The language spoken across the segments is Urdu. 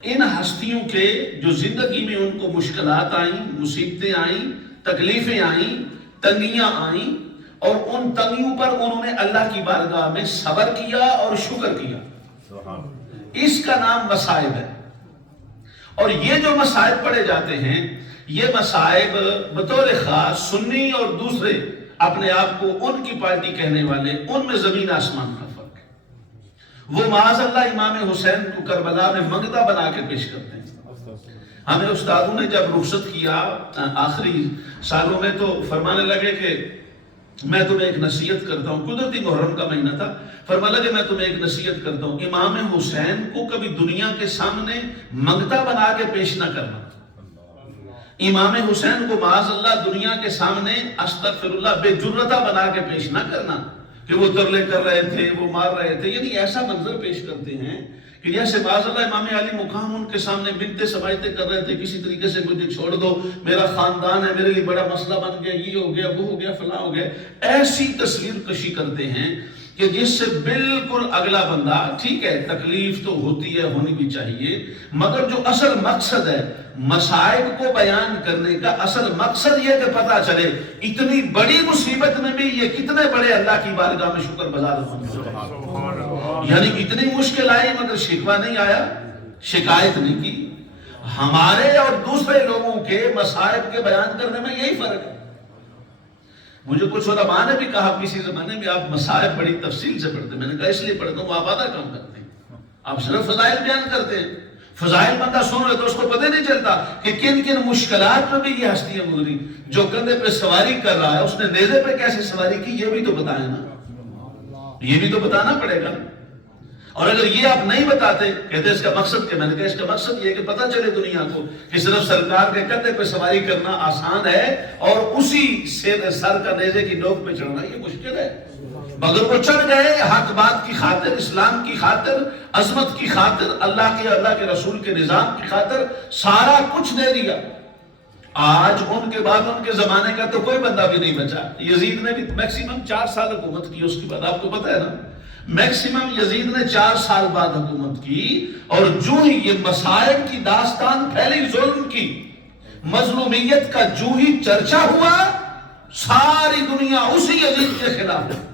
ان ہستیوں کے جو زندگی میں ان کو مشکلات آئیں، مصیبتیں آئیں، تکلیفیں آئیں، تنگیاں آئیں، اور ان تنگیوں پر انہوں نے اللہ کی بارگاہ میں صبر کیا اور شکر کیا، اس کا نام مصائب ہے۔ اور یہ جو مصائب پڑے جاتے ہیں، یہ مصائب بطور خاص سنی اور دوسرے اپنے آپ کو ان کی پارٹی کہنے والے، ان میں زمین آسمان کا فرق ہے۔ وہ معاذ اللہ امام حسین کو کربلا میں منگتا بنا کے پیش کرتے ہیں۔ ہمیں استادوں نے جب رخصت کیا آخری سالوں میں، تو فرمانے لگے کہ میں تمہیں ایک نصیحت کرتا ہوں۔ قدرتی محرم کا مہینہ تھا، فرمانے لگے میں تمہیں ایک نصیحت کرتا ہوں، امام حسین کو کبھی دنیا کے سامنے منگتا بنا کے پیش نہ کرنا۔ امام حسین کو معاذ اللہ دنیا کے سامنے استغفر اللہ بے جرتا بنا کے پیش نہ کرنا کہ وہ ترلے کر رہے تھے، وہ مار رہے تھے، یعنی ایسا منظر پیش کرتے ہیں کہ جیسے معاذ اللہ امام علی مقام ان کے سامنے بنتے سماجتیں کر رہے تھے، کسی طریقے سے مجھے چھوڑ دو، میرا خاندان ہے، میرے لیے بڑا مسئلہ بن گیا، یہ ہو گیا، وہ ہو گیا، فلاں ہو گیا۔ ایسی تصویر کشی کرتے ہیں کہ جس سے بالکل اگلا بندہ، ٹھیک ہے تکلیف تو ہوتی ہے، ہونی بھی چاہیے، مگر جو اصل مقصد ہے مصائب کو بیان کرنے کا، اصل مقصد یہ کہ پتہ چلے اتنی بڑی مصیبت میں بھی یہ کتنے بڑے اللہ کی بارگاہ میں شکر گزار ہوتے ہیں۔ یعنی اتنی مشکل آئی مگر شکوہ نہیں آیا، شکایت نہیں کی۔ ہمارے اور دوسرے لوگوں کے مصائب کے بیان کرنے میں یہی فرق ہے۔ مجھے کچھ علماء نے بھی کہا کسی زمانے میں آپ مصائب بڑی تفصیل سے پڑھتے ہیں۔ میں نے کہا اس لیے پڑھتا ہوں، آپ آدھا کام کرتے ہیں، آپ صرف فضائل بیان کرتے ہیں۔ فضائل بندہ سن رہے تو اس کو پتہ نہیں چلتا کہ کن کن مشکلات میں بھی یہ ہستیاں گزری۔ جو کندھے پہ سواری کر رہا ہے، اس نے نیزے پہ کیسے سواری کی، یہ بھی تو بتائیں نا، یہ بھی تو بتانا پڑے گا۔ اور اگر یہ آپ نہیں بتاتے، کہتے اس کا مقصد کیا؟ میں نے کہا اس کا مقصد یہ کہ پتہ چلے دنیا کو کہ صرف سرکار کے کندھے پہ سواری کرنا آسان ہے اور اسی سر کا نیزے کی نوک پہ چڑھنا یہ مشکل ہے، مگر وہ چڑھ گئے حق بات کی خاطر، اسلام کی خاطر، عظمت کی خاطر، اللہ کے رسول کے نظام کی خاطر سارا کچھ دے دیا۔ آج ان کے بعد ان کے زمانے کا تو کوئی بندہ بھی نہیں بچا۔ یزید نے بھی میکسیمم 4 سال حکومت کی، اس کے بعد آپ کو پتہ ہے نا، میکسیمم یزید نے 4 سال بعد حکومت کی، اور جو ہی یہ مصائب کی داستان پھیلی، ظلم کی، مظلومیت کا جو ہی چرچا ہوا، ساری دنیا اسی یزید کے خلاف ہے۔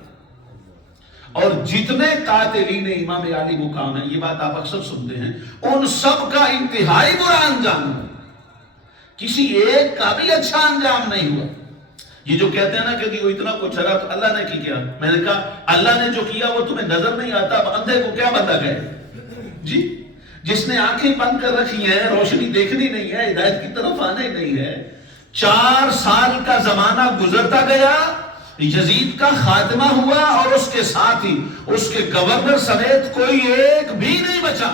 اور جتنے قاتلین امام علی مقام ہیں، یہ بات آپ اکثر سنتے ہیں، ان سب کا انتہائی برا انجام ہوا، کسی ایک کا بھی اچھا انجام نہیں ہوا۔ یہ جو کہتے ہیں نا کہ وہ اتنا کچھ ہے تو اللہ نے کی کیا، میں نے کہا اللہ نے جو کیا وہ تمہیں نظر نہیں آتا، اب اندھے کو کیا بندہ کہے جی؟ جس نے آنکھیں بند کر رکھی ہیں، روشنی دیکھنی نہیں ہے، ہدایت کی طرف آنے نہیں ہے۔ 4 سال کا زمانہ گزرتا گیا، یزید کا خاتمہ ہوا، اور اس کے ساتھ ہی اس کے گورنر سمیت کوئی ایک بھی نہیں بچا۔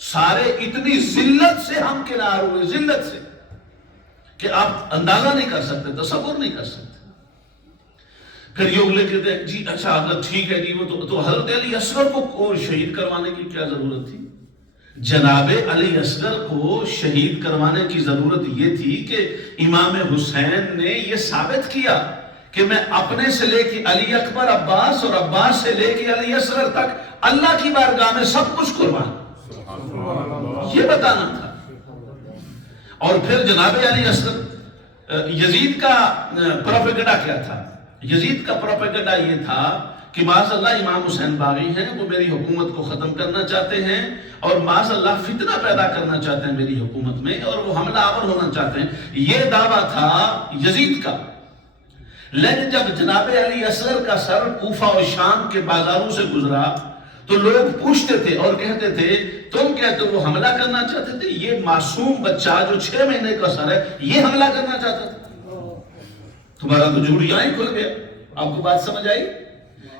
سارے اتنی ذلت سے ہم کنار ہوئے، ذلت سے کہ آپ اندازہ نہیں کر سکتے، تصور نہیں کر سکتے۔ پھر یہ اگلے کہتے ہیں جی اچھا اگر ٹھیک ہے جی، وہ تو حضرت علی اصغر کو شہید کروانے کی کیا ضرورت تھی؟ جناب علی اصغر کو شہید کروانے کی ضرورت یہ تھی کہ امام حسین نے یہ ثابت کیا کہ میں اپنے سے لے کے علی اکبر عباس، اور عباس سے لے کے علی اصغر تک اللہ کی بارگاہ میں سب کچھ قربان، یہ بتانا تھا۔ اور پھر جناب علی اصغر، یزید کا پروپیگنڈا کیا تھا؟ یزید کا پروپیگنڈا یہ تھا کہ معاذ اللہ امام حسین باغی ہیں، وہ میری حکومت کو ختم کرنا چاہتے ہیں، اور معاذ اللہ فتنہ پیدا کرنا چاہتے ہیں میری حکومت میں، اور وہ حملہ آور ہونا چاہتے ہیں، یہ دعویٰ تھا یزید کا۔ لیکن جب جناب علی اصغر کا سر کوفہ و شام کے بازاروں سے گزرا تو لوگ پوچھتے تھے اور کہتے تھے تم کہتے ہو وہ حملہ کرنا چاہتے تھے، یہ معصوم بچہ جو 6 مہینے کا سر ہے یہ حملہ کرنا چاہتا تھا؟ تمہارا تو جھوٹ یہاں ہی کھل گیا۔ آپ کو بات سمجھ آئی؟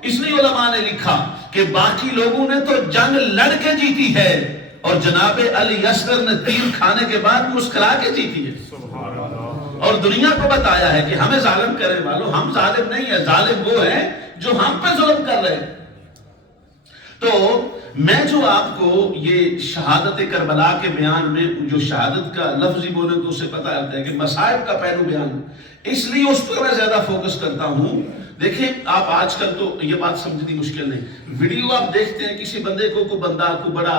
اس لیے علماء نے لکھا کہ باقی لوگوں نے تو جنگ لڑ کے جیتی ہے، اور جناب علی اصغر نے تیر کھانے کے بعد مسکرا کے جیتی ہے، اور دنیا کو بتایا ہے کہ ہمیں ظالم کرنے والوں، ہم ظالم نہیں ہیں، ظالم وہ ہیں جو ہم پہ ظلم کر رہے ہیں۔ تو میں جو آپ کو یہ شہادت کربلا کے بیان میں جو شہادت کا لفظ ہی بولیں تو اسے پتہ ہوتا ہے کہ مصائب کا پہلو بیان، اس لیے اس پر میں زیادہ فوکس کرتا ہوں. دیکھیں آپ آج کل تو یہ بات سمجھنی مشکل نہیں، ویڈیو آپ دیکھتے ہیں کسی بندے کو بندہ کو بڑا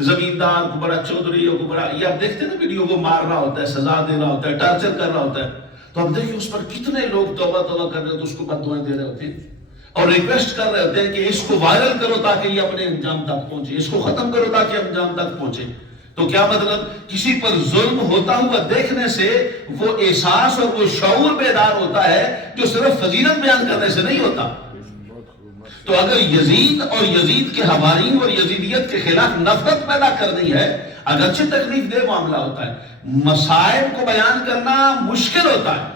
زمیندار کو بڑا چودھری کو بڑا، یہ آپ دیکھتے ہیں نا ویڈیو، وہ مار رہا ہوتا ہے، سزا دے رہا ہوتا ہے، ٹارچر کر رہا ہوتا ہے، تو آپ دیکھیں اس پر کتنے لوگ توبہ کر رہے ہیں، تو اس کو بد دعائیں دے رہے ہوتے ہیں اور ریکویسٹ کر رہے ہوتے ہیں کہ اس کو وائرل کرو تاکہ یہ اپنے انجام تک پہنچے، اس کو ختم کرو تاکہ انجام تک پہنچے. تو کیا مطلب؟ کسی پر ظلم ہوتا ہوا دیکھنے سے وہ احساس اور وہ شعور بیدار ہوتا ہے جو صرف فضیلت بیان کرنے سے نہیں ہوتا. تو اگر یزید اور یزید کے حوارین اور یزیدیت کے خلاف نفرت پیدا کرنی ہے، اگرچہ تکلیف دہ معاملہ ہوتا ہے، مصائب کو بیان کرنا مشکل ہوتا ہے،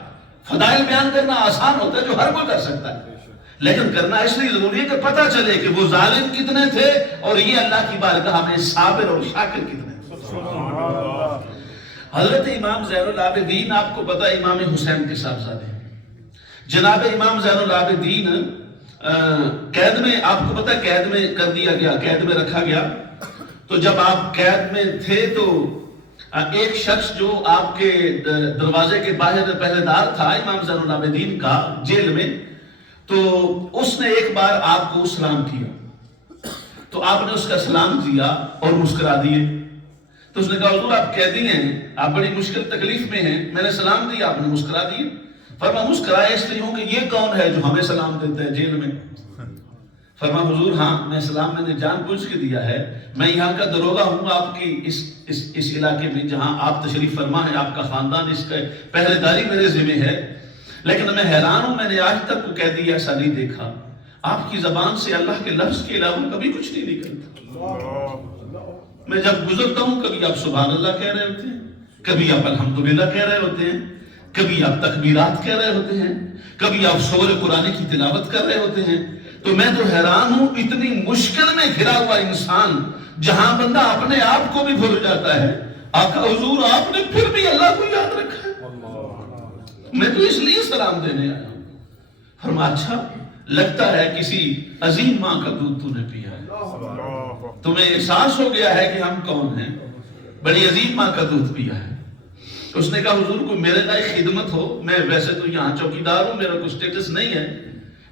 فضائل بیان کرنا آسان ہوتا ہے جو ہر کوئی کر سکتا ہے، لیکن کرنا اس لیے ضروری ہے کہ پتہ چلے کہ وہ ظالم کتنے تھے اور یہ اللہ کی بارگاہ میں صابر اور شاکر کتنے تھے. حضرت امام زین العابدین آپ کو پتہ امام حسین کے صاحبزادے ہیں. جناب امام زین العابدین قید میں، آپ کو پتہ قید میں کر دیا گیا، قید میں رکھا گیا. تو جب آپ قید میں تھے تو ایک شخص جو آپ کے دروازے کے باہر پہرے دار تھا امام زین العابدین کا جیل میں، تو اس نے ایک بار آپ کو سلام کیا، تو آپ نے اس کا سلام دیا اور مسکرا دیے. تو اس نے کہا حضور آپ قیدی ہیں، آپ بڑی مشکل تکلیف میں ہیں، میں نے سلام دیا آپ نے مسکرا دیے. فرما مسکرائے اس لیے ہوں کہ یہ کون ہے جو ہمیں سلام دیتا ہے جیل میں؟ فرما حضور ہاں میں سلام میں نے جان بوجھ کے دیا ہے، میں یہاں کا دروگا ہوں آپ کی اس علاقے میں جہاں آپ تشریف فرما ہے، آپ کا خاندان، اس کا پہرے داری میرے ذمہ ہے، لیکن میں حیران ہوں میں نے آج تک کو قیدی ایسا نہیں دیکھا، آپ کی زبان سے اللہ کے لفظ کے علاوہ کبھی کچھ نہیں نکلتا. میں جب گزرتا ہوں کبھی آپ سبحان اللہ کہہ رہے ہوتے ہیں، کبھی آپ الحمدللہ کہہ رہے ہوتے ہیں، کبھی آپ تکبیرات کہہ رہے ہوتے ہیں، کبھی آپ سورہ قرآن کی تلاوت کر رہے ہوتے ہیں. تو میں تو حیران ہوں اتنی مشکل میں گھرا ہوا انسان جہاں بندہ اپنے آپ کو بھی بھول جاتا ہے، آقا حضور آپ نے پھر بھی اللہ کو یاد رکھا ہے. میں تو اس لیے سلام دینے آیا ہوں. فرمایا اچھا لگتا ہے کسی عظیم ماں کا دودھ تو نے پیا ہے، تمہیں احساس ہو گیا ہے کہ ہم کون ہیں، بڑی عظیم ماں کا دودھ پیا ہے. اس نے کہا حضور کو میرے لائق خدمت ہو، میں ویسے تو یہاں چوکیدار ہوں، میرا کوئی سٹیٹس نہیں ہے،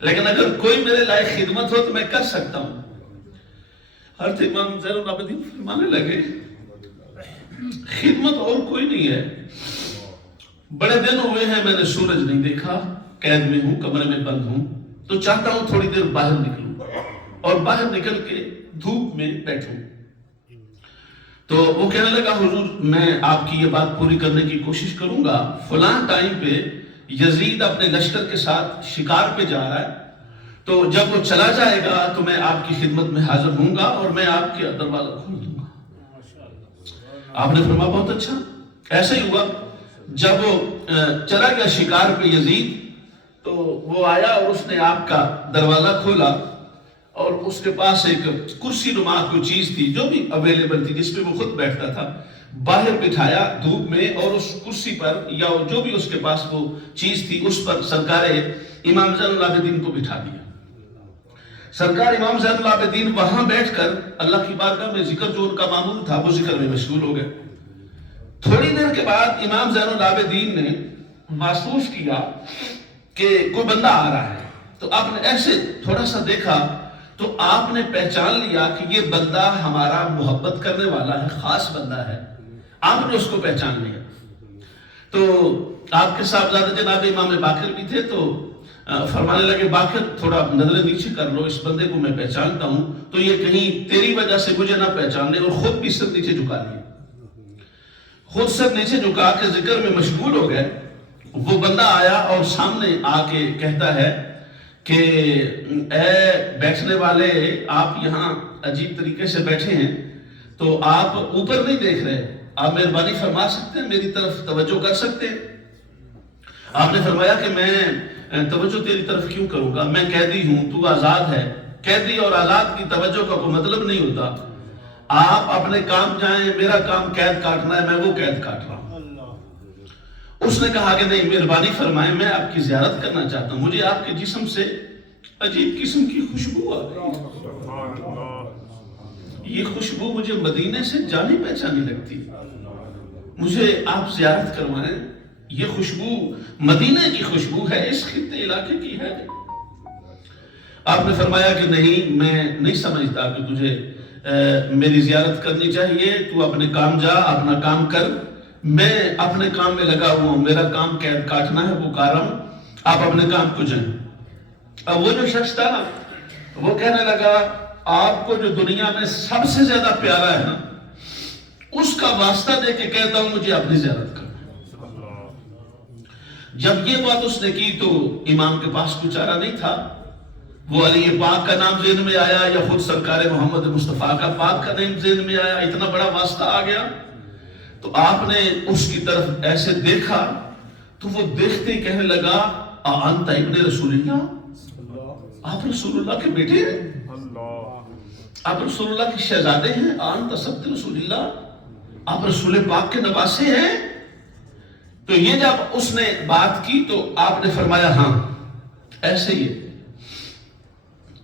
لیکن اگر کوئی میرے لائق خدمت ہو تو میں کر سکتا ہوں. حضرت امام زین العابدین فرمانے لگے خدمت اور کوئی نہیں ہے، بڑے دن ہوئے ہیں میں نے سورج نہیں دیکھا، قید میں ہوں، کمرے میں بند ہوں، تو چاہتا ہوں تھوڑی دیر باہر نکلوں اور باہر نکل کے دھوپ میں بیٹھوں. تو وہ کہنے لگا حضور میں آپ کی یہ بات پوری کرنے کی کوشش کروں گا، فلاں ٹائم پہ یزید اپنے لشکر کے ساتھ شکار پہ جا رہا ہے، تو جب وہ چلا جائے گا تو میں آپ کی خدمت میں حاضر ہوں گا اور میں آپ کے دروازہ کھول دوں گا. آپ نے فرمایا بہت اچھا. ایسا ہی ہوا، جب وہ چلا گیا شکار پہ یزید تو وہ آیا اور اس نے آپ کا دروازہ کھولا اور اس کے پاس ایک کرسی نما کوئی چیز تھی جو بھی اویلیبل تھی جس پہ وہ خود بیٹھتا تھا، باہر بٹھایا دھوپ میں اور اس کرسی پر یا جو بھی اس کے پاس وہ چیز تھی اس پر سرکار امام زین العابدین کو بٹھا دیا. سرکار امام زین العابدین وہاں بیٹھ کر اللہ کی بارگاہ میں ذکر جو ان کا معمول تھا وہ ذکر میں مشغول ہو گئے. تھوڑی دیر کے بعد امام زین العابدین نے محسوس کیا کہ کوئی بندہ آ رہا ہے، تو آپ نے ایسے تھوڑا سا دیکھا تو آپ نے پہچان لیا کہ یہ بندہ ہمارا محبت کرنے والا ہے، خاص بندہ ہے. آپ نے اس کو پہچان لیا. تو آپ کے صاحبزادے جناب امام باقر بھی تھے، تو فرمانے لگے باقر تھوڑا نظر نیچے کر لو، اس بندے کو میں پہچانتا ہوں، تو یہ کہیں تیری وجہ سے مجھے نہ پہچان لے. اور خود بھی سر نیچے جھکا لیے، خود سر نیچے جھکا کے ذکر میں مشغول ہو گئے. وہ بندہ آیا اور سامنے آ کے کہتا ہے کہ اے بیٹھنے والے، آپ یہاں عجیب طریقے سے بیٹھے ہیں، تو آپ اوپر نہیں دیکھ رہے، آپ مہربانی فرما سکتے ہیں، میری طرف توجہ کر سکتے ہیں؟ آپ نے فرمایا کہ میں توجہ تیری طرف کیوں کروں گا، میں قیدی ہوں، تو آزاد ہے. قیدی اور آزاد کی توجہ کا کوئی مطلب نہیں ہوتا. آپ اپنے کام جائیں، میرا کام قید کاٹنا ہے، میں وہ قید کاٹ رہا ہوں. اس نے کہا کہ نہیں مہربانی فرمائیں، میں آپ کی زیارت کرنا چاہتا ہوں، مجھے آپ کے جسم سے عجیب قسم کی خوشبو آ رہی ہے. یہ خوشبو مجھے مدینے سے جانی پہچانی لگتی، مجھے آپ زیارت کروائیں، یہ خوشبو مدینے کی خوشبو ہے، اس خطے علاقے کی ہے۔ آپ نے فرمایا کہ نہیں، میں نہیں سمجھتا کہ تجھے میری زیارت کرنی چاہیے، تو اپنے کام جا، اپنا کام کر، میں اپنے کام میں لگا ہوا ہوں، میرا کام قید کاٹنا ہے، وہ کر رہا ہوں، آپ اپنے کام کو جائیں۔ اب وہ جو شخص تھا نا، وہ کہنے لگا آپ کو جو دنیا میں سب سے زیادہ پیارا ہے نا، اس کا واسطہ دے کے کہتا ہوں مجھے اپنی زیارت کرنا۔ جب یہ بات اس نے کی تو امام کے پاس کوئی چارہ نہیں تھا، وہ علی پاک کا نام ذہن میں آیا یا خود سرکار محمد مصطفیٰ کا پاک کا نام ذہن میں آیا، اتنا بڑا واسطہ آ گیا تو آپ نے اس کی طرف ایسے دیکھا تو وہ دیکھتے ہی کہنے لگا انت ابن رسول اللہ، آپ رسول اللہ کے بیٹے ہیں، آپ رسول اللہ کے شہزادے ہیں، انت سبت رسول اللہ، آپ رسول پاک کے نواسے ہیں۔ تو یہ جب اس نے بات کی تو آپ نے فرمایا ہاں ایسے ہی ہے۔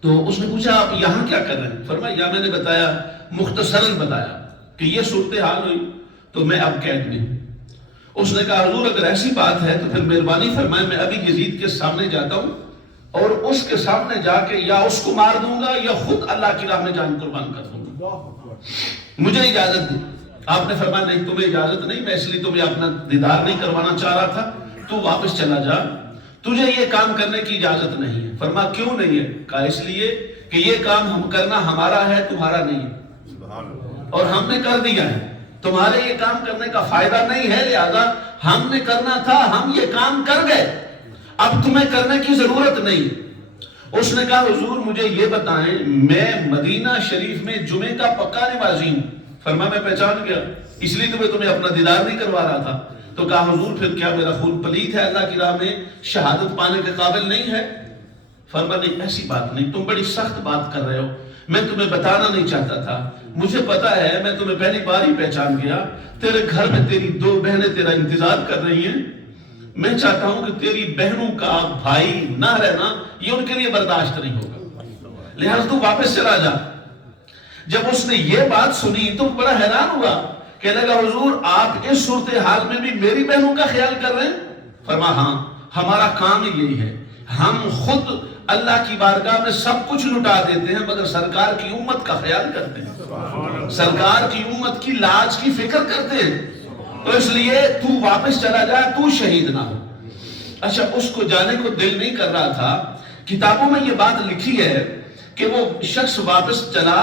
تو اس نے پوچھا آپ یہاں کیا کر رہے ہیں؟ فرمایا یا میں نے بتایا، مختصراً بتایا کہ یہ صورتحال ہوئی تو میں اب قید میں ہوں۔ اس نے کہا حضور اگر ایسی بات ہے تو پھر مہربانی فرمائے میں ابھی یزید کے سامنے جاتا ہوں اور اس کے سامنے جا کے یا اس کو مار دوں گا یا خود اللہ کی راہ میں جان قربان کر دوں گا، مجھے اجازت دیں۔ آپ نے فرمایا نہیں تمہیں اجازت نہیں، میں اس لیے تمہیں اپنا دیدار نہیں کروانا چاہ رہا تھا، تو واپس چلا جا، تجھے یہ کام کرنے کی اجازت نہیں ہے۔ فرمایا کیوں نہیں ہے؟ کہا اس لیے کہ یہ کام ہم کرنا ہمارا ہے، تمہارا نہیں ہے، اور ہم نے کر دیا ہے، تمہارے یہ کام کرنے کا فائدہ نہیں ہے، لہذا ہم نے کرنا تھا، ہم یہ کام کر گئے، اب تمہیں کرنے کی ضرورت نہیں۔ اس نے کہا حضور مجھے یہ بتائیں، میں مدینہ شریف میں جمعے کا پکا نمازی ہوں۔ فرمایا میں پہچان گیا، اس لیے تمہیں اپنا دیدار نہیں کروا رہا تھا۔ تو کہا حضور پھر کیا میرا خون پلیت ہے، اللہ کی راہ میں شہادت پانے کے قابل نہیں ہے؟ فرمایا نہیں ایسی بات نہیں، تم بڑی سخت بات کر رہے ہو، میں تمہیں بتانا نہیں چاہتا تھا، مجھے پتا ہے، میں تمہیں پہلی بار ہی پہچان گیا، تیرے گھر میں تیری 2 بہنیں تیرا انتظار کر رہی ہیں، میں چاہتا ہوں کہ تیری بہنوں کا بھائی نہ رہنا یہ ان کے لیے برداشت نہیں ہوگا، لہذا تو واپس چلا جا۔ جب اس نے یہ بات سنی تو بڑا حیران ہوا، کہنے لگا حضور آپ اس صورتحال میں بھی میری بہنوں کا خیال کر رہے ہیں؟ فرمایا ہاں ہمارا کام یہی ہے، ہم خود اللہ کی بارگاہ میں سب کچھ لٹا دیتے ہیں مگر سرکار کی امت کا خیال کرتے ہیں، سرکار کی امت کی لاج کی فکر کرتے ہیں، تو اس لیے تو واپس چلا جائے، تو شہید نہ ہو۔ اچھا اس کو جانے کو دل نہیں کر رہا تھا، کتابوں میں یہ بات لکھی ہے کہ وہ شخص واپس چلا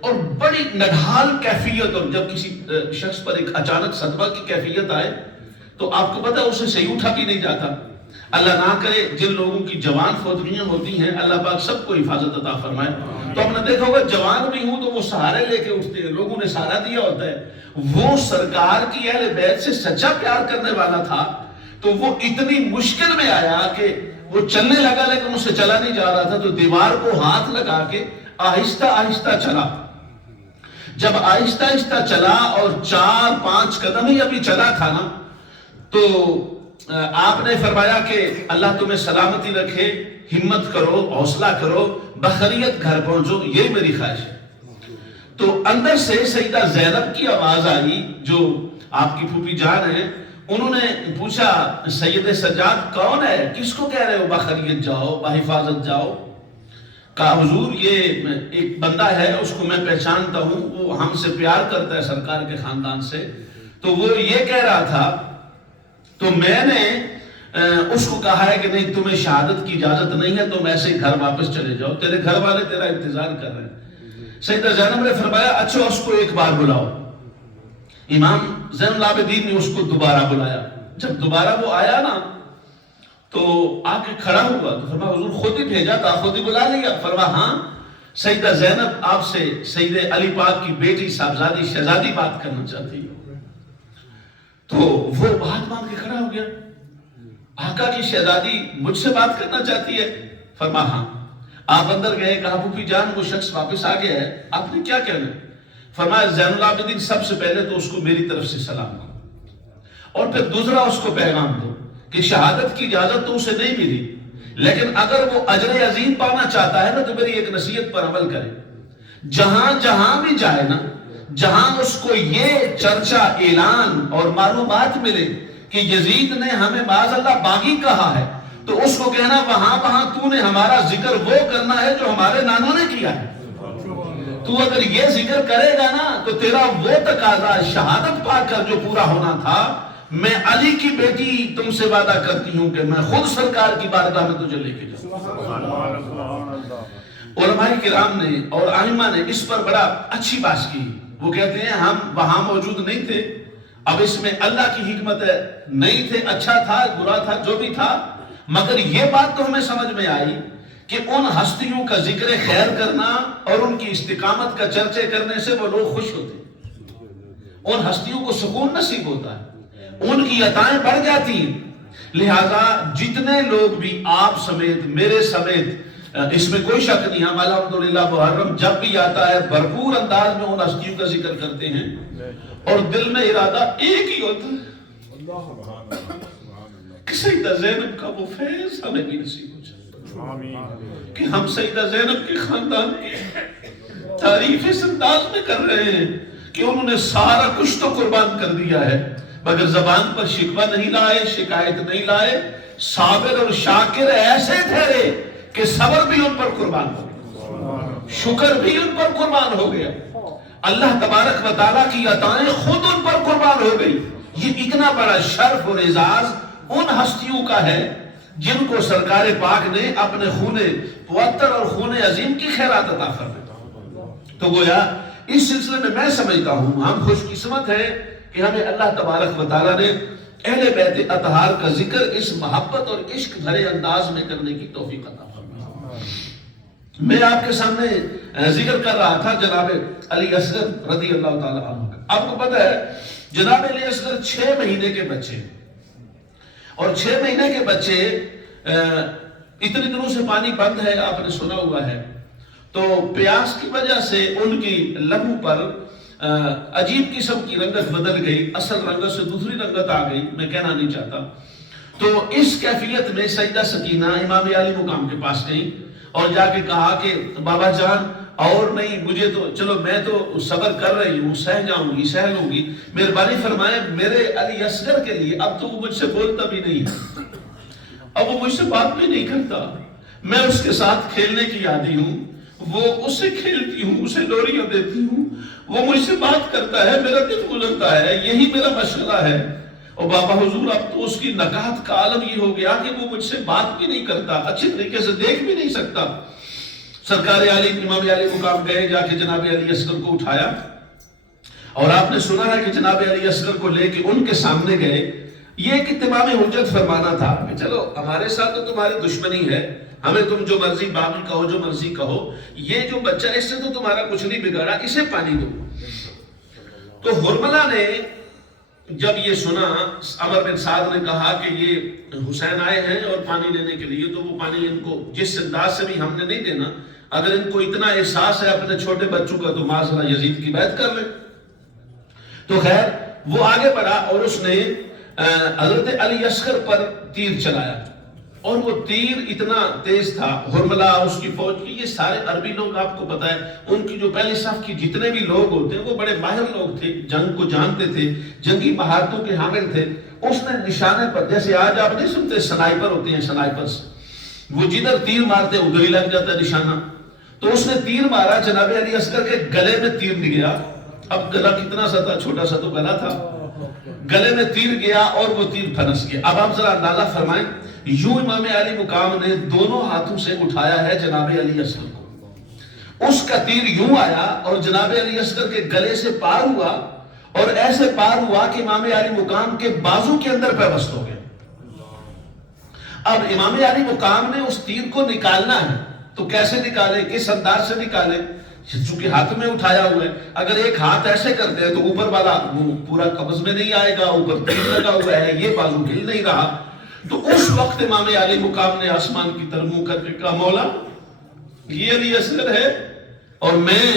اور بڑی نڈھال کیفیت، اور جب کسی شخص پر ایک اچانک صدمہ کی کیفیت آئے تو آپ کو پتہ اسے صحیح اٹھا بھی نہیں جاتا۔ اللہ نہ کرے جن لوگوں کی جوان فوتگیاں ہوتی ہیں اللہ پاک سب کو حفاظت عطا فرمائے، تو آپ نے دیکھا ہوگا جوان بھی ہوں تو وہ سہارے لے کے اٹھتے ہیں، لوگوں نے سہارا دیا ہوتا ہے۔ وہ سرکار کی اہل بیت سے سچا پیار کرنے والا تھا، تو وہ اتنی مشکل میں آیا کہ وہ چلنے لگا لیکن اس سے چلا نہیں جا رہا تھا، تو دیوار کو ہاتھ لگا کے آہستہ آہستہ چلا۔ جب آہستہ آہستہ چلا اور 4-5 قدم ہی ابھی چلا تھا نا، تو آپ نے فرمایا کہ اللہ تمہیں سلامتی رکھے، ہمت کرو، حوصلہ کرو، بخیریت گھر پہنچو، یہ میری خواہش ہے۔ تو اندر سے سیدہ زینب کی آواز آئی جو آپ کی پھوپھی جان ہیں، انہوں نے پوچھا سید سجاد کون ہے، کس کو کہہ رہے ہو بخیریت جاؤ، بحفاظت جاؤ؟ کہا حضور یہ ایک بندہ ہے، اس کو میں پہچانتا ہوں، وہ ہم سے پیار کرتا ہے سرکار کے خاندان سے، تو وہ یہ کہہ رہا تھا، تو میں نے اس کو کہا ہے کہ نہیں تمہیں شہادت کی اجازت نہیں ہے، تم ایسے گھر واپس چلے جاؤ، تیرے گھر والے تیرا انتظار کر رہے ہیں۔ سیدہ زینب نے فرمایا اچھا اس کو ایک بار بلاؤ۔ امام زین العابدین نے اس کو دوبارہ بلایا، جب دوبارہ وہ آیا نا تو آ کے کھڑا ہوا، تو فرمایا حضور خود ہی بھیجا تھا، خود ہی بلا لیا؟ فرمایا ہاں سیدہ زینب آپ سے سید علی پاک کی بیٹی صاحبزادی شہزادی بات کرنا چاہتی ہے۔ تو وہ ہاتھ باندھ کے کھڑا ہو گیا، آقا کی شہزادی مجھ سے بات کرنا چاہتی ہے؟ فرمایا ہاں۔ آپ اندر گئے، کہا پھوپھی جان وہ شخص واپس آ گیا ہے، آپ نے کیا کہنا ہے؟ فرمایا زین العابدین سب سے پہلے تو اس کو میری طرف سے سلام کرو، اور پھر دوسرا اس کو پیغام دو کہ شہادت کی اجازت تو اسے نہیں ملی، لیکن اگر وہ اجر عظیم پانا چاہتا ہے نا تو میری ایک نصیحت پر عمل کرے۔ جہاں جہاں بھی جائے نا، جہاں اس کو یہ چرچا، اعلان اور معلومات ملے کہ یزید نے ہمیں معاذ اللہ باغی کہا ہے، تو اس کو کہنا وہاں وہاں تو نے ہمارا ذکر وہ کرنا ہے جو ہمارے نانوں نے کیا ہے۔ تو اگر یہ ذکر کرے گا نا تو تیرا وہ تقاضا شہادت پا کر جو پورا ہونا تھا، میں علی کی بیٹی تم سے وعدہ کرتی ہوں کہ میں خود سرکار کی بارگاہ میں تجھے لے کے جاؤں۔ علماء کرام نے اور ائمہ نے اس پر بڑا اچھی بات کی۔ وہ کہتے ہیں ہم وہاں موجود نہیں تھے، اب اس میں اللہ کی حکمت ہے، نہیں تھے، اچھا تھا برا تھا جو بھی تھا، مگر یہ بات تو ہمیں سمجھ میں آئی کہ ان ہستیوں کا ذکر خیر کرنا اور ان کی استقامت کا چرچے کرنے سے وہ لوگ خوش ہوتے ہیں، ان ہستیوں کو سکون نصیب ہوتا ہے، ان کی عطائیں بڑھ جاتی ہیں۔ لہذا جتنے لوگ بھی آپ سمیت میرے سمیت، اس میں کوئی شک نہیں، ہم الحمدللہ محرم جب بھی آتا ہے بھرپور انداز میں ان ہستیوں کا ذکر کرتے ہیں، اور دل میں ارادہ ایک ہی ہوتا ہے کہ سیدہ زینب کا وہ فیض ہمیں بھی نصیب ہو جائے، کہ ہم سیدہ زینب کے خاندان کی تعریف اس انداز میں کر رہے ہیں کہ انہوں نے سارا کچھ تو قربان کر دیا ہے، مگر زبان پر شکوہ نہیں لائے، شکایت نہیں لائے، صابر اور شاکر ایسے ٹھہرے کہ صبر بھی ان پر قربان ہو گیا، شکر بھی ان پر قربان ہو گیا، اللہ تبارک و تعالیٰ کی عطائیں خود ان پر قربان ہو گئی۔ یہ اتنا بڑا شرف اور اعزاز ان ہستیوں کا ہے جن کو سرکار پاک نے اپنے خون پوتر اور خون عظیم کی خیرات عطا فرمائی۔ تو گویا اس سلسلے میں میں سمجھتا ہوں ہم خوش قسمت ہیں کہ ہمیں اللہ تبارک و تعالیٰ نے اہل بیت اطہار کا ذکر اس محبت اور عشق بھرے انداز میں کرنے کی توفیق عطا فرمائی۔ میں آپ کے سامنے ذکر کر رہا تھا جناب علی اصغر رضی اللہ تعالیٰ عنہ کا۔ آپ کو پتہ ہے جناب علی اصغر 6 مہینے کے بچے، اور 6 مہینے کے بچے اتنے دنوں سے پانی بند ہے، آپ نے سنا ہوا ہے، تو پیاس کی وجہ سے ان کی لہو پر عجیب قسم کی رنگت بدل گئی، اصل رنگت سے دوسری رنگت آ گئی، میں کہنا نہیں چاہتا۔ تو اس کیفیت میں سیدہ سکینہ امام عالی مقام کے پاس گئی اور جا کے کہا کہ بابا جان اور نہیں، مجھے تو چلو میں تو صبر کر رہی ہوں، سہ جاؤں گی، سہ لوں گی، مہربانی فرمائے میرے علی اصغر کے لیے، اب تو وہ مجھ سے بولتا بھی نہیں، اب وہ مجھ سے بات بھی نہیں کرتا، میں اس کے ساتھ کھیلنے کی عادی ہوں، وہ اس سے کھیلتی ہوں، اسے لوریاں دیتی ہوں، وہ مجھ سے بات کرتا ہے، میرا دل گزرتا ہے، یہی میرا مشغلہ ہے۔ اور بابا حضور اب تو اس کی نکاحت کا عالم یہ ہو گیا کہ وہ مجھ سے بات بھی نہیں کرتا، اچھی طریقے سے دیکھ بھی نہیں سکتا۔ سرکار عالی امام عالی مقام گئے، جا کے جناب علی اصغر کو اٹھایا، اور آپ نے سنا ہے کہ جناب علی اصغر کو لے کے ان کے سامنے گئے۔ یہ ایک اتمام حجت فرمانا تھا کہ چلو ہمارے ساتھ تو تمہاری دشمنی ہے، ہمیں تم جو مرضی باغی کہو، جو مرضی کہو، یہ جو بچہ اس سے تو تمہارا کچھ نہیں بگاڑا، اسے پانی دو۔ تو حرملہ نے جب یہ سنا، عمر بن سعد نے کہا کہ یہ حسین آئے ہیں اور پانی لینے کے لیے، تو وہ پانی ان کو جس انداز سے بھی ہم نے نہیں دینا، اگر ان کو اتنا احساس ہے اپنے چھوٹے بچوں کا تو معاذ یزید کی بیعت کر لیں۔ تو خیر وہ آگے بڑھا اور اس نے حضرت علی اصغر پر تیر چلایا، اور وہ تیر اتنا تیز تھا، حرملہ اس کی فوج کی، یہ سارے عربی لوگ آپ کو پتہ ہے، ان کی جو پہلی صف کی جتنے بھی لوگ ہوتے ہیں وہ بڑے ماہر لوگ تھے، جنگ کو جانتے تھے، جنگی مہارتوں کے حامل تھے۔ اس نے نشانے پر، جیسے آج آپ نہیں سنتے سنائپر ہوتے ہیں، سنائپرز، وہ جدھر تیر مارتے ادھر ہی لگ جاتا ہے نشانہ، تو اس نے تیر مارا، جناب علی اصغر کے گلے میں تیر نہیں گیا، اب گلا کتنا سا تھا، چھوٹا سا تو گلا تھا، گلے میں تیر گیا اور وہ تیر پھنس گیا۔ اب آپ ذرا اندازہ فرمائیں، یوں امام علی مقام نے دونوں ہاتھوں سے اٹھایا ہے جناب علی اصغر کو، اس کا تیر یوں آیا اور جناب علی اصغر کے گلے سے پار ہوا، اور ایسے پار ہوا کہ امام علی مقام کے بازو کے اندر پیوست ہو گیا۔ اب امام علی مقام نے اس تیر کو نکالنا ہے، تو کیسے نکالے، کس انداز سے نکالے؟ چونکہ ہاتھ میں اٹھایا ہوا ہے، اگر ایک ہاتھ ایسے کرتے ہیں تو اوپر والا وہ پورا قبض میں نہیں آئے گا، اوپر تیر لگا ہوا ہے، یہ بازو ہل نہیں رہا۔ تو اس وقت امام علی مقام نے آسمان کی طرف منہ کر کے کہا، مولا یہ علی اصغر ہے اور میں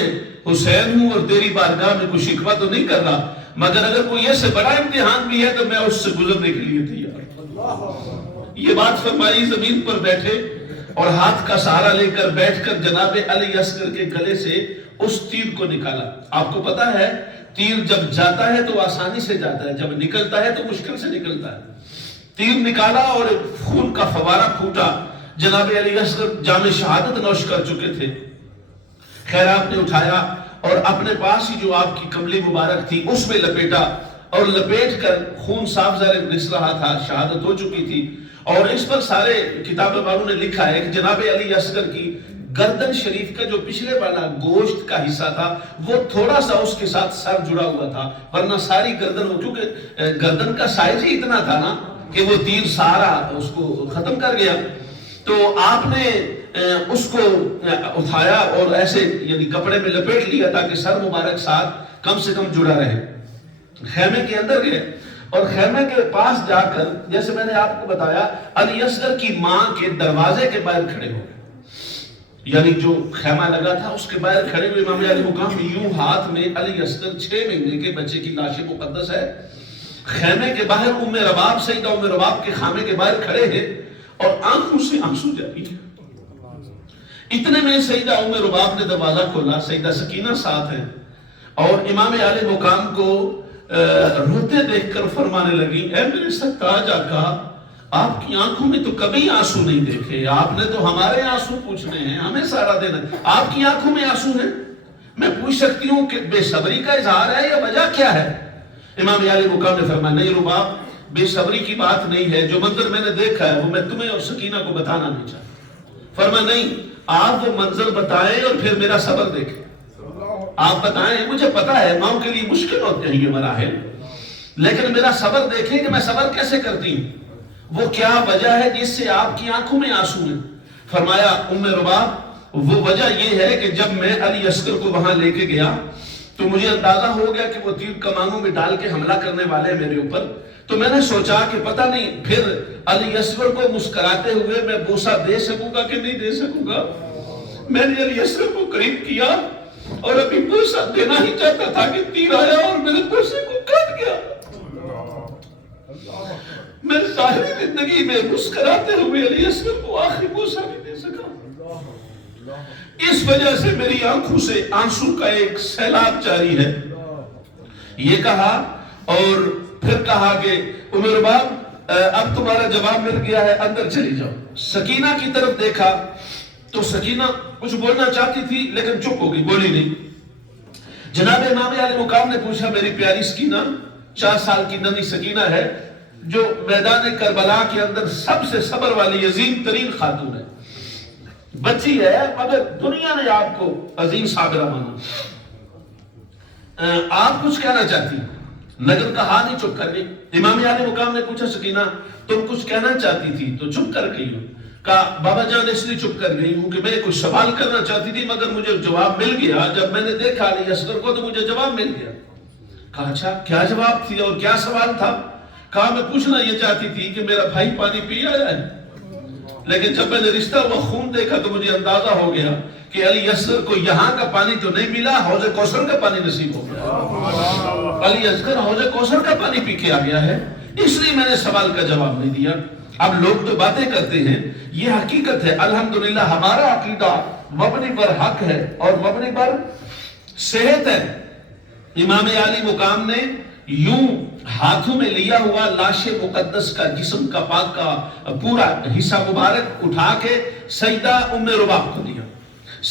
حسین ہوں، اور تیری بارگاہ میں کوئی شکوہ تو نہیں کر رہا، مگر اگر کوئی اس سے بڑا امتحان بھی ہے تو میں اس سے گزرنے کے لیے تیار ہوں۔ یہ بات فرمائی، زمین پر بیٹھے اور ہاتھ کا سہارا لے کر بیٹھ کر جناب علی اصغر کے گلے سے اس تیر کو نکالا. آپ کو پتا ہے تیر جب جاتا ہے تو آسانی سے جاتا ہے, جب نکلتا ہے تو مشکل سے نکلتا ہے. تیر نکالا اور خون کا فوارہ پھوٹا. جناب علی اصغر جام شہادت نوش کر چکے تھے. خیر آپ نے اٹھایا اور اپنے پاس ہی جو آپ کی کملی مبارک تھی اس میں لپیٹا, اور لپیٹ کر خون صاف ظاہر رس رہا تھا, شہادت ہو چکی تھی. اور اس پر سارے کتاب والوں نے لکھا ہے کہ جناب علی اصغر کی گردن شریف کا جو پچھلے والا گوشت کا حصہ تھا وہ تھوڑا سا اس کے ساتھ سر جڑا ہوا تھا, ورنہ ساری گردن, کیونکہ گردن کا سائز ہی اتنا تھا نا کہ وہ تیر سارا اس کو ختم کر گیا. تو آپ نے اس کو اٹھایا اور ایسے یعنی کپڑے میں لپیٹ لیا تاکہ سر مبارک ساتھ کم سے کم جڑا رہے. خیمے کے اندر گئے اور خیمے کے پاس جا کر جیسے میں نے آپ کو بتایا علی اصغر کی ماں کے دروازے کے باہر کھڑے ہو گئے. یعنی جو خیمہ لگا تھا اس کے باہر کھڑے ہوئے امام علی مقام یوں ہاتھ میں علی اصغر 6 مہینے کے بچے کی لاش مقدس ہے. خیمے کے باہر ام رباب سیدہ ام رباب کے خیمے کے باہر کھڑے ہیں اور آنکھوں سے آنسو جاری ہیں. اتنے میں سیدہ ام رباب نے دروازہ کھولا, سیدہ سکینہ ساتھ ہے, اور امام علی مقام کو روتے دیکھ کر فرمانے لگی اے میرے سرتاج آقا, آپ کی آنکھوں میں تو کبھی آنسو نہیں دیکھے, آپ نے تو ہمارے آنسو پوچھنے ہیں, ہمیں سارا دینا ہے, آپ کی آنکھوں میں آنسو ہیں. میں پوچھ سکتی ہوں کہ بے صبری کا اظہار ہے یا وجہ کیا ہے؟ امام علی مقام نے فرمایا نہیں رباب, بے صبری کی بات نہیں ہے, جو منظر میں نے دیکھا ہے وہ میں تمہیں اور سکینہ کو بتانا نہیں چاہتا. فرمایا نہیں, آپ وہ منظر بتائیں اور پھر میرا صبر دیکھیں. آپ بتائیں, مجھے پتا ہے ماؤں کے لیے مشکل ہوتے ہیں یہ مراحل, لیکن میرا صبر دیکھیں کہ میں صبر کیسے کرتی ہوں, وہ کیا وجہ ہے جس سے آپ کی آنکھوں میں آنسو ہیں. فرمایا ام رباب وہ وجہ یہ ہے کہ جب میں علی اصغر کو وہاں لے کے گیا تو مجھے اندازہ ہو گیا کہ وہ تیر کمانوں میں ڈال کے حملہ کرنے والے ہیں میرے اوپر. تو میں نے سوچا کہ پتہ نہیں پھر علی اصغر کو مسکراتے ہوئے میں بوسہ دے سکوں گا کہ نہیں دے سکوں گا. میں نے علی اصغر کو قریب کیا اور ابھی بوسہ دینا ہی چاہتا تھا کہ تیر آیا اور میرے بوسے کو کاٹ گیا. میں ظاہری زندگی میں مسکراتے ہوئے علی اصغر کو آخری بوسہ نہیں دے سکا. اس وجہ سے میری آنکھوں سے آنسو کا ایک سیلاب جاری ہے. یہ کہا اور پھر کہا کہ ام رباب اب تمہارا جواب مل گیا ہے, اندر چلی جاؤ. سکینہ کی طرف دیکھا تو سکینہ کچھ بولنا چاہتی تھی لیکن چپ ہو گئی, بولی نہیں. جناب امام علی مقام نے پوچھا میری پیاری سکینہ, 4 سال کی ننھی سکینہ ہے جو میدان کربلا کے اندر سب سے صبر والی عظیم ترین خاتون ہے, بچی ہے مگر دنیا نے آپ کو عظیم صابرہ مانا. آپ کچھ کہنا چاہتی ہیں؟ نگر کہا نہیں, چپ کر گئی. امام علی مقام نے پوچھا سکینہ تم کچھ کہنا چاہتی تھی تو چپ کر گئی ہو؟ کہا بابا جان اس لیے چپ کر گئی ہوں کہ میں کچھ سوال کرنا چاہتی تھی مگر مجھے جواب مل گیا. جب میں نے دیکھا علی اصغر کو تو مجھے جواب مل گیا. کہا اچھا کیا جواب تھی اور کیا سوال تھا؟ کہا میں پوچھنا یہ چاہتی تھی کہ میرا بھائی پانی پی آیا ہے, لیکن جب میں نے رشتہ ہوا خون دیکھا تو مجھے اندازہ ہو گیا کہ علی اصغر کو یہاں کا پانی تو نہیں ملا, حوض کوثر کا پانی نصیب ہو گیا. علی اصغر حوض کوثر کا پانی پی کے آ گیا ہے, اس لیے میں نے سوال کا جواب نہیں دیا. اب لوگ تو باتیں کرتے ہیں, یہ حقیقت ہے. الحمدللہ ہمارا عقیدہ مبنی پر حق ہے اور مبنی پر صحت ہے. امام علی مقام نے یوں ہاتھوں میں لیا ہوا لاش مقدس کا جسم کا پاک کا پورا حصہ مبارک اٹھا کے سیدہ ام رباب کو دیا.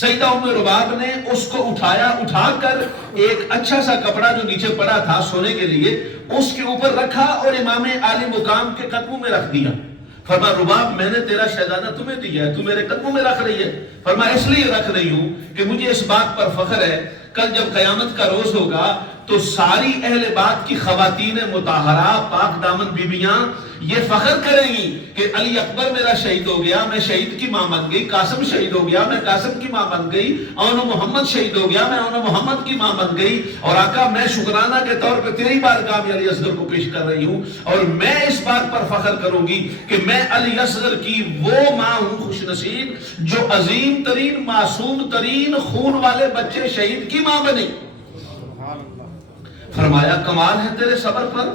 سیدہ ام رباب نے اس کو اٹھا کر ایک اچھا سا کپڑا جو نیچے پڑا تھا سونے کے لیے اس کے اوپر رکھا اور امام علی مقام کے قدموں میں رکھ دیا. فرمایا رباب میں نے تیرا شہزادہ تمہیں دیا ہے, تو میرے قدموں میں رکھ رہی ہے. فرمایا اس لیے رکھ رہی ہوں کہ مجھے اس بات پر فخر ہے کل جب قیامت کا روز ہوگا تو ساری اہل بیت کی خواتین مطہرہ پاک دامن بیویاں یہ فخر کریں گی کہ علی اکبر میرا شہید ہو گیا, میں شہید کی ماں بن گئی. قاسم شہید ہو گیا, میں قاسم کی ماں بن گئی. اون محمد شہید ہو گیا, میں اون محمد کی ماں بن گئی. اور آقا میں شکرانہ کے طور پہ تیری بارگاہ میں علی اصغر کو پیش کر رہی ہوں اور میں اس بات پر فخر کروں گی کہ میں علی اصغر کی وہ ماں ہوں خوش نصیب جو عظیم ترین معصوم ترین خون والے بچے شہید کی ماں بنی. فرمایا کمال ہے تیرے صبر پر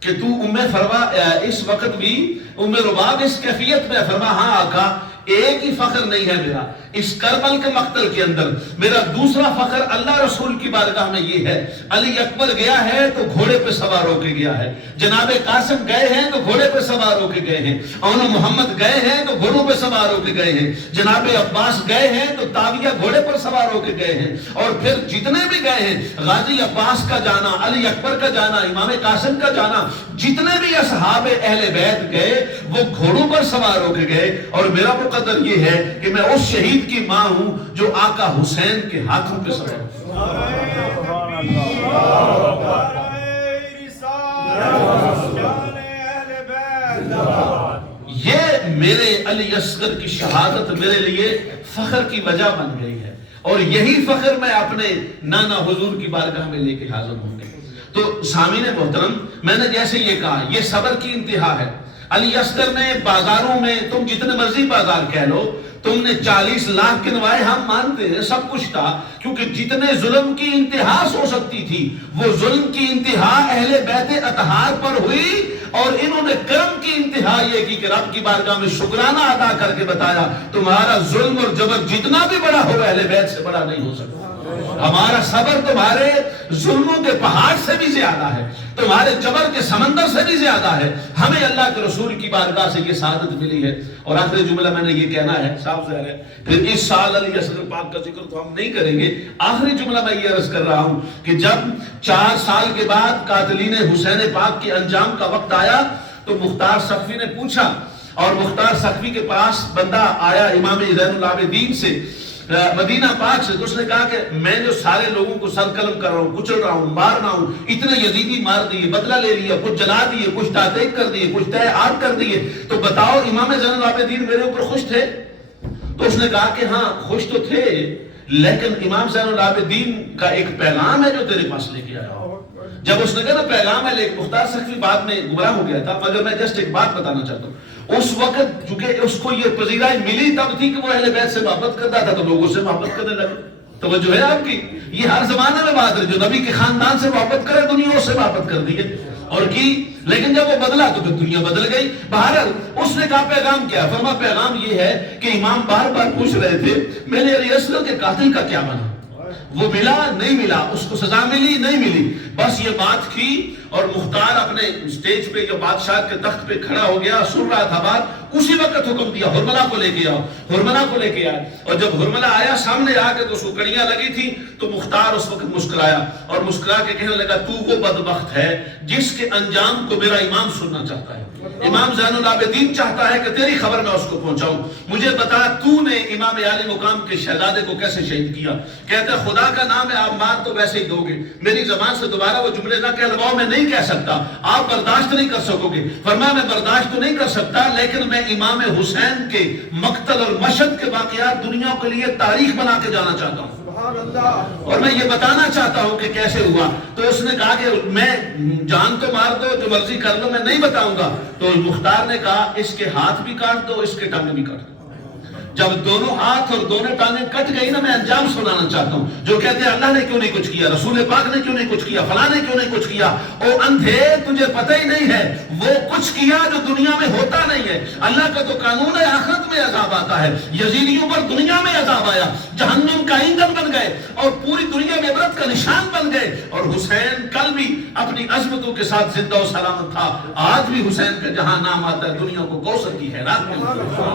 کہ تو ام فروا اس وقت بھی ام رباب اس کیفیت میں. فرمایا ہاں آقا ایک ہی فخر نہیں ہے میرا اس کربل کے مقتل کے اندر، میرا دوسرا فخر اللہ رسول کی بارگاہ میں یہ ہے، علی اکبر گیا ہے تو گھوڑے پہ سوار ہو کے گیا ہے، جناب قاسم گئے ہیں تو گھوڑے پہ سوار ہو کے گئے ہیں، اور محمد گئے ہیں تو گھوڑوں پہ سوار ہو کے گئے ہیں، جناب عباس گئے ہیں تو تاویہ گھوڑے پر سوار ہو کے گئے ہیں، اور پھر جتنے بھی گئے ہیں، غازی عباس کا جانا، علی اکبر کا جانا، امام قاسم کا جانا، جتنے بھی اصحاب اہل بیت گئے وہ گھوڑوں پر سوار ہو کے گئے، اور میرا مقدر یہ ہے کہ میں اس شہید کی ماں ہوں جو آقا حسین کے ہاتھوں پہ سوار ہوں۔ یہ میرے علی اصغر کی شہادت میرے لیے فخر کی وجہ بن گئی ہے، اور یہی فخر میں اپنے نانا حضور کی بارگاہ میں لے کے حاضر ہوں گے۔ تو سامعین محترم، میں نے جیسے یہ کہا یہ صبر کی انتہا ہے۔ علی اصغر نے بازاروں میں، تم جتنے مرضی بازار کہہ لو، تم نے 40 لاکھ کنوائے، ہم مانتے ہیں سب کچھ تھا، کیونکہ جتنے ظلم کی انتہا ہو سکتی تھی وہ ظلم کی انتہا اہل بیت اطہار پر ہوئی، اور انہوں نے کرم کی انتہا یہ کی کہ رب کی بارگاہ میں شکرانہ ادا کر کے بتایا تمہارا ظلم اور جبر جتنا بھی بڑا ہو اہل بیت سے بڑا نہیں ہو سکتا، ہمارا صبر تمہارے ظلموں کے پہاڑ سے بھی زیادہ ہے، تمہارے جبر کے سمندر سے بھی زیادہ ہے، ہمیں اللہ کے رسول کی بارگاہ سے یہ سعادت ملی ہے۔ اور آخری جملہ میں نے یہ کہنا ہے، صاف ظاہر ہے پھر اس سال علی اصغر پاک کا ذکر تو ہم نہیں کریں گے، آخری جملہ میں یہ عرض کر رہا ہوں کہ جب 4 سال کے بعد قاتلین حسین پاک کے انجام کا وقت آیا تو مختار سقفی نے پوچھا، اور مختار سقفی کے پاس بندہ آیا امام زین العابدین سے مدینہ پاک سے، تو اس نے کہا کہ میں جو سارے لوگوں کو سر قلم کر رہا ہوں، کچل رہا ہوں، مار رہا ہوں، اتنے یزیدی مار دیے، بدلہ لے لیا، کچھ جلا دیے، کچھ تعطیق کر دیے، کچھ تہ آگ کر دیے، تو بتاؤ امام زین العابدین میرے اوپر خوش تھے؟ تو اس نے کہا کہ ہاں خوش تو تھے، لیکن امام زین العابدین کا ایک پیغام ہے جو تیرے پاس لے کے آیا ہوں۔ جب اس نے کہا نا پیغام ہے، لیکن مختار سقفی بعد میں گمراہ ہو گیا تھا، مگر میں جسٹ ایک بات بتانا چاہتا ہوں، اس وقت چونکہ اس کو یہ پذیرائی ملی تب تھی کہ وہ اہل بیت سے محبت کرتا تھا تو لوگوں سے محبت کرنے لگے۔ توجہ ہے آپ کی؟ یہ ہر زمانے میں بات ہے، جو نبی کے خاندان سے محبت کرے دنیا سے محبت کر دی ہے اور کی، لیکن جب وہ بدلا تو پھر دنیا بدل گئی۔ بہرحال اس نے کہا پیغام کیا؟ فرما پیغام یہ ہے کہ امام بار بار پوچھ رہے تھے میرے علی اصغر کے قاتل کا کیا بنا، وہ ملا نہیں ملا، اس کو سزا ملی نہیں ملی، بس یہ بات کی۔ اور مختار اپنے سٹیج پہ جو بادشاہ کے تخت پہ کھڑا ہو گیا، سن رہا تھا بات، اسی وقت حکم دیا ہرملہ کو لے کے آؤ، ہرملہ کو لے کے آئے، اور جب ہرملہ آیا سامنے آ کے تو اس کو کڑیاں لگی تھی، تو مختار اس وقت مسکرایا اور مسکرا کے کہنے لگا تو وہ بدبخت ہے جس کے انجام کو میرا امام سننا چاہتا ہے، امام زین العابدین چاہتا ہے کہ تیری خبر میں اس کو پہنچاؤں، مجھے بتا تو نے امام عالی مقام کے شہزادے کو کیسے شہید کیا؟ کہتے ہیں خدا کا نام ہے، آپ مار تو ویسے ہی دو گے، میری زبان سے دوبارہ وہ جملے نہ کہلواؤ، میں نہیں کہہ سکتا، آپ برداشت نہیں کر سکو گے۔ فرمایا میں برداشت تو نہیں کر سکتا، لیکن میں امام حسین کے مقتل اور مشہد کے واقعات دنیا کے لیے تاریخ بنا کے جانا چاہتا ہوں، اور میں یہ بتانا چاہتا ہوں کہ کیسے ہوا۔ تو اس نے کہا کہ میں جان تو مار دو، جو مرضی کر لو، میں نہیں بتاؤں گا۔ تو مختار نے کہا اس کے ہاتھ بھی کاٹ دو، اس کے ٹانگیں بھی کاٹ دو۔ جب دونوں ہاتھ اور دونوں ٹانگیں کٹ گئی نا، میں انجام سنانا چاہتا ہوں۔ جو کہتے ہیں اللہ نے کیوں نہیں کچھ کیا، رسول پاک نے کیوں نہیں کچھ کیا، فلاں نے کیوں نہیں کچھ کیا، او اندھے تجھے پتہ ہی نہیں ہے وہ کچھ کیا جو دنیا میں ہوتا نہیں ہے۔ اللہ کا تو قانون ہے آخرت میں عذاب آتا ہے، یزیدیوں پر دنیا میں عذاب آیا، جہنم کا ایندھن بن گئے اور پوری دنیا میں عبرت کا نشان بن گئے۔ اور حسین کل بھی اپنی عظمتوں کے ساتھ زندہ و سلامت تھا، آج بھی حسین کا جہاں نام آتا ہے دنیا کو کوثر کی خیرات ملتی ہے۔